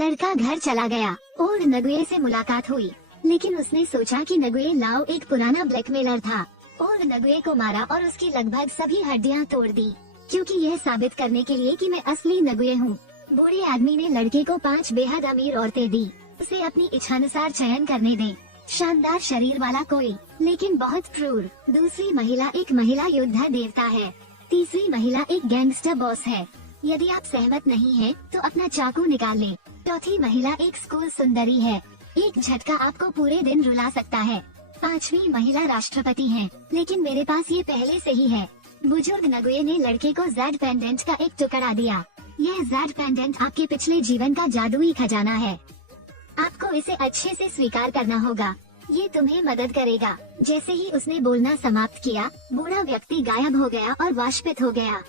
लड़का घर चला गया और नगुए से मुलाकात हुई, लेकिन उसने सोचा कि नगुए लाओ एक पुराना ब्लैकमेलर था और नगुए को मारा और उसकी लगभग सभी हड्डियां तोड़ दी, क्योंकि यह साबित करने के लिए कि मैं असली नगुए हूँ। बूढ़े आदमी ने लड़के को 5 बेहद अमीर औरतें दी, उसे अपनी इच्छानुसार चयन करने दें। शानदार शरीर वाला कोई, लेकिन बहुत क्रूर। दूसरी महिला एक महिला योद्धा देवता है। तीसरी महिला एक गैंगस्टर बॉस है। यदि आप सहमत नहीं हैं, तो अपना चाकू निकाल लें। चौथी महिला एक स्कूल सुंदरी है, एक झटका आपको पूरे दिन रुला सकता है। पांचवी महिला राष्ट्रपति है, लेकिन मेरे पास ये पहले से ही है। बुजुर्ग नगुए ने लड़के को ज़ेड पेंडेंट का एक टुकड़ा दिया। यह ज़ेड पेंडेंट आपके पिछले जीवन का जादुई खजाना है। आपको इसे अच्छे से स्वीकार करना होगा, ये तुम्हें मदद करेगा। जैसे ही उसने बोलना समाप्त किया, बूढ़ा व्यक्ति गायब हो गया और वाष्पित हो गया।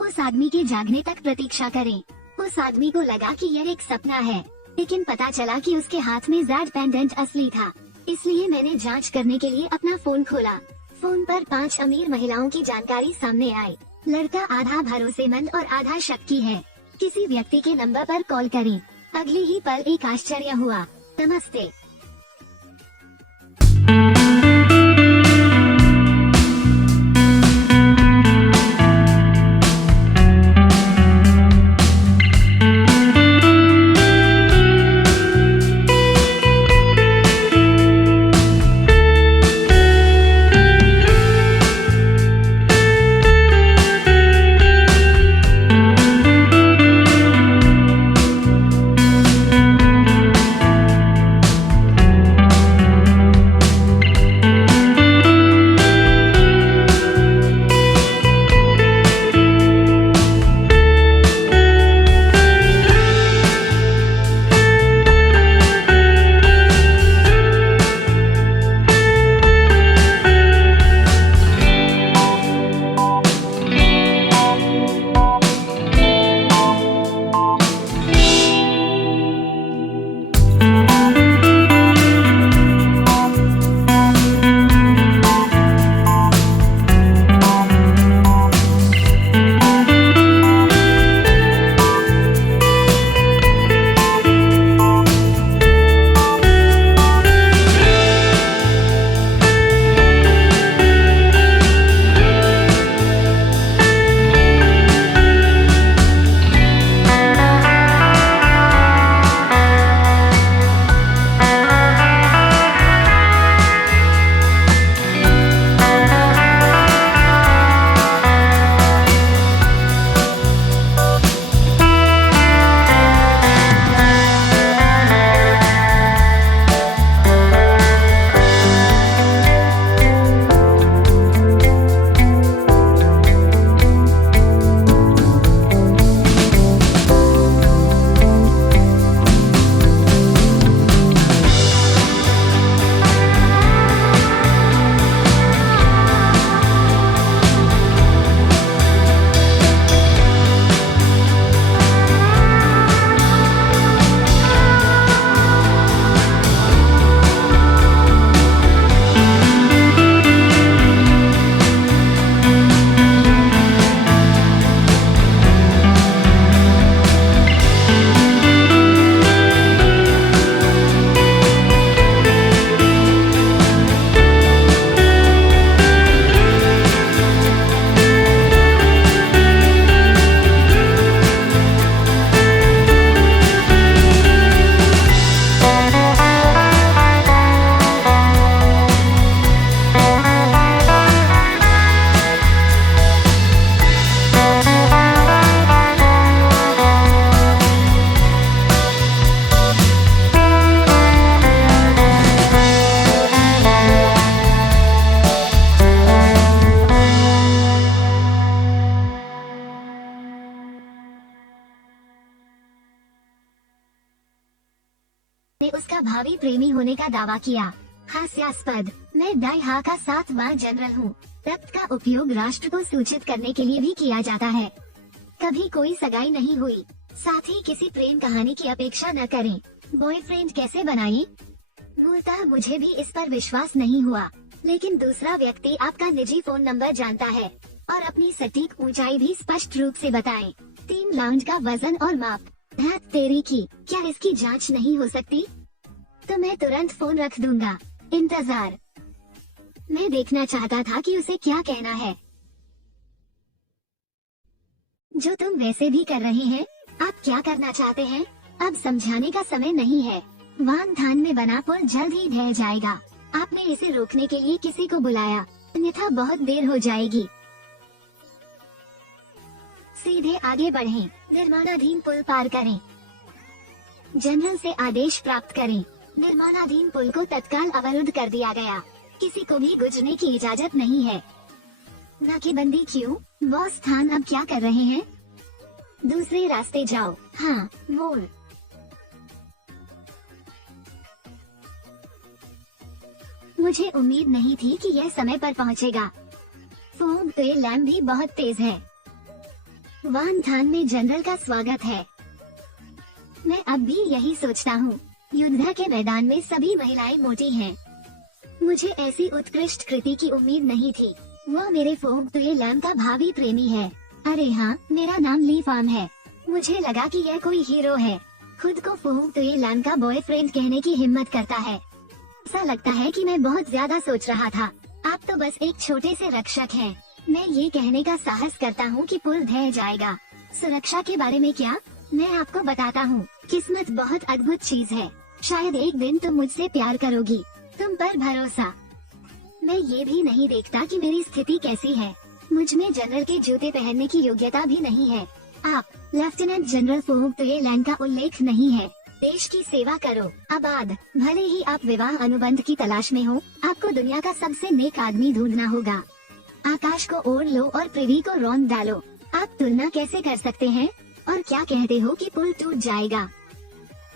उस आदमी के जागने तक प्रतीक्षा करें। उस आदमी को लगा कि यह एक सपना है, लेकिन पता चला कि उसके हाथ में ज़ेड पेंडेंट असली था। इसलिए मैंने जांच करने के लिए अपना फोन खोला। फोन पर 5 अमीर महिलाओं की जानकारी सामने आई। लड़का आधा भरोसेमंद और आधा शक्की है। किसी व्यक्ति के नंबर पर कॉल करें। अगले ही पल एक आश्चर्य हुआ। नमस्ते। ने उसका भावी प्रेमी होने का दावा किया। हास्यास्पद। मैं डाई हा का 7वां जनरल हूँ। रक्त का उपयोग राष्ट्र को सूचित करने के लिए भी किया जाता है। कभी कोई सगाई नहीं हुई। साथ ही किसी प्रेम कहानी की अपेक्षा न करें। बॉयफ्रेंड कैसे बनाएं? मूलतः मुझे भी इस पर विश्वास नहीं हुआ, लेकिन दूसरा व्यक्ति आपका निजी फोन नंबर जानता है और अपनी सटीक ऊंचाई भी स्पष्ट रूप से बताएं। 3 लाउंज का वजन और माप। हद तेरी की, क्या इसकी जांच नहीं हो सकती? तो मैं तुरंत फोन रख दूंगा। इंतजार। मैं देखना चाहता था कि उसे क्या कहना है। जो तुम वैसे भी कर रहे हैं। आप क्या करना चाहते हैं? अब समझाने का समय नहीं है। वान थान में बना पुल जल्द ही ढह जाएगा। आपने इसे रोकने के लिए किसी को बुलाया, अन्यथा बहुत देर हो जाएगी। सीधे आगे बढ़ें, निर्माणाधीन पुल पार करें। जनरल से आदेश प्राप्त करें। निर्माणाधीन पुल को तत्काल अवरुद्ध कर दिया गया। किसी को भी गुजरने की इजाजत नहीं है। नाकेबंदी क्यों? बॉस थान अब क्या कर रहे हैं? दूसरे रास्ते जाओ। हाँ, मोड़। मुझे उम्मीद नहीं थी कि यह समय पर पहुंचेगा। फोग तेल लैम्प भी बहुत तेज है। वान थान में जनरल का स्वागत है। मैं अब भी यही सोचता हूँ। युद्ध के मैदान में सभी महिलाएं मोटी हैं। मुझे ऐसी उत्कृष्ट कृति की उम्मीद नहीं थी। वह मेरे फोग तेल लैम्प का भावी प्रेमी है। अरे हाँ, मेरा नाम ली फार्म है। मुझे लगा कि यह कोई हीरो है। खुद को फोग तेल लैम्प का बॉयफ्रेंड कहने की हिम्मत करता है। ऐसा लगता है कि मैं बहुत ज्यादा सोच रहा था। आप तो बस एक छोटे से रक्षक हैं। मैं ये कहने का साहस करता हूँ कि पुल ढह जाएगा। सुरक्षा के बारे में क्या? मैं आपको बताता हूँ। किस्मत बहुत अद्भुत चीज है। शायद एक दिन तुम मुझसे प्यार करोगी। तुम पर भरोसा। मैं ये भी नहीं देखता कि मेरी स्थिति कैसी है। मुझ में जनरल के जूते पहनने की योग्यता भी नहीं है। आप लेफ्टिनेंट जनरल फोग तेल लैम्प का उल्लेख नहीं है। देश की सेवा करो, आबाद। भले ही आप विवाह अनुबंध की तलाश में हो, आपको दुनिया का सबसे नेक आदमी ढूंढना होगा। आकाश को ओढ़ लो और पृथ्वी को रौंद डालो। आप तुलना कैसे कर सकते हैं? और क्या कहते हो कि पुल टूट जाएगा?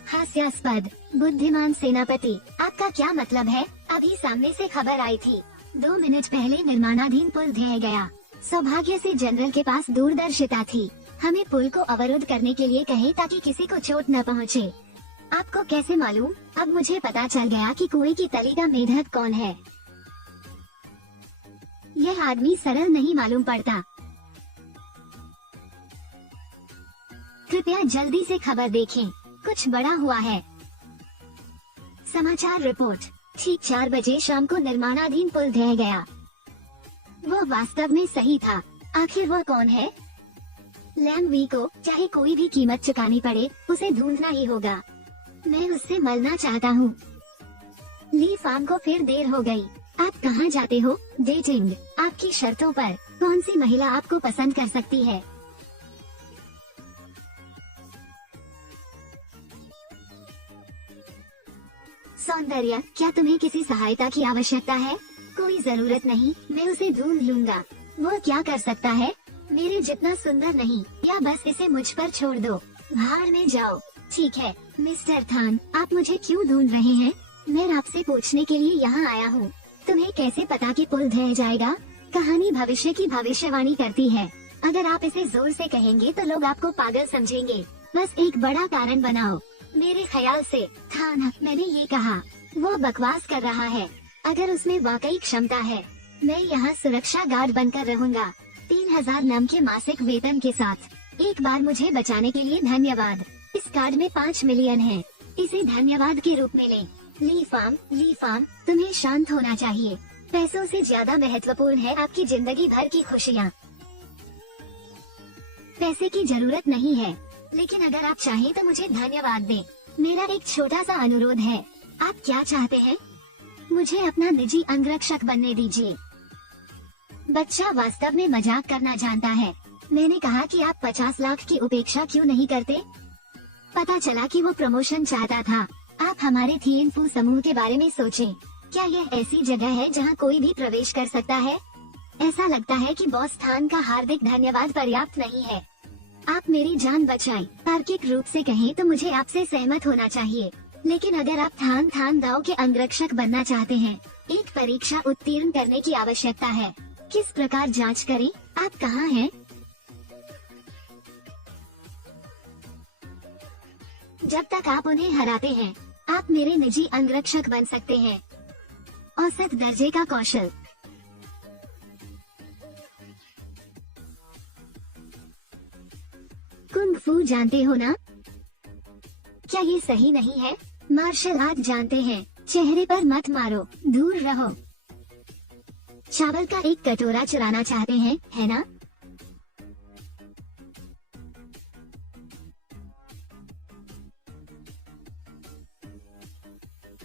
हास्यास्पद। बुद्धिमान सेनापति, आपका क्या मतलब है? अभी सामने से खबर आई थी। 2 मिनट पहले निर्माणाधीन पुल ढह गया। सौभाग्य से जनरल के पास दूरदर्शिता थी। हमें पुल को अवरुद्ध करने के लिए कहे ताकि किसी को चोट न पहुंचे। आपको कैसे मालूम? अब मुझे पता चल गया कि कुएं की तली का मेढक कौन है। यह आदमी सरल नहीं मालूम पड़ता। कृपया जल्दी से खबर देखें, कुछ बड़ा हुआ है। समाचार रिपोर्ट। ठीक 4 बजे शाम को निर्माणाधीन पुल ढह गया। वह वास्तव में सही था। आखिर वह कौन है? लैम वी को चाहे कोई भी कीमत चुकानी पड़े, उसे ढूंढना ही होगा। मैं उससे मिलना चाहता हूँ। ली फार्म को फिर देर हो गई। आप कहाँ जाते हो? डेटिंग। आपकी शर्तों पर। कौन सी महिला आपको पसंद कर सकती है? सौंदर्य। क्या तुम्हें किसी सहायता की आवश्यकता है? कोई जरूरत नहीं, मैं उसे ढूंढ लूंगा। वो क्या कर सकता है? मेरे जितना सुंदर नहीं। या बस इसे मुझ पर छोड़ दो। भाड़ में जाओ। ठीक है मिस्टर थान, आप मुझे क्यों ढूंढ रहे हैं? मैं आपसे पूछने के लिए यहाँ आया हूँ। तुम्हें कैसे पता कि पुल ढह जाएगा? कहानी भविष्य की भविष्यवाणी करती है। अगर आप इसे जोर से कहेंगे तो लोग आपको पागल समझेंगे। बस एक बड़ा कारण बनाओ। मेरे ख्याल से थान, मैंने ये कहा। वो बकवास कर रहा है। अगर उसमें वाकई क्षमता है, मैं यहाँ सुरक्षा गार्ड बनकर रहूँगा। 3000 नाम के मासिक वेतन के साथ। एक बार मुझे बचाने के लिए धन्यवाद। इस कार्ड में 5 मिलियन है। इसे धन्यवाद के रूप में लें। ली फार्म, तुम्हें शांत होना चाहिए। पैसों से ज्यादा महत्वपूर्ण है आपकी जिंदगी भर की खुशियाँ। पैसे की जरूरत नहीं है, लेकिन अगर आप चाहें तो मुझे धन्यवाद दें। मेरा एक छोटा सा अनुरोध है। आप क्या चाहते हैं? मुझे अपना निजी अंगरक्षक बनने दीजिए। बच्चा वास्तव में मजाक करना जानता है। मैंने कहा कि आप 50 लाख की उपेक्षा क्यों नहीं करते? पता चला कि वो प्रमोशन चाहता था। आप हमारे थिएनफू समूह के बारे में सोचें। क्या यह ऐसी जगह है जहां कोई भी प्रवेश कर सकता है? ऐसा लगता है कि बॉस थान का हार्दिक धन्यवाद पर्याप्त नहीं है। आप मेरी जान बचाई। तार्किक रूप से कहें तो मुझे आपसे सहमत होना चाहिए, लेकिन अगर आप थान दाओ के अंगरक्षक बनना चाहते हैं, एक परीक्षा उत्तीर्ण करने की आवश्यकता है। किस प्रकार जांच करें? आप कहाँ हैं? जब तक आप उन्हें हराते हैं, आप मेरे निजी अंगरक्षक बन सकते हैं। औसत दर्जे का कौशल। कुंग फू जानते हो ना? क्या ये सही नहीं है? मार्शल आर्ट जानते हैं, चेहरे पर मत मारो, दूर रहो। चावल का एक कटोरा चुराना चाहते हैं, है ना?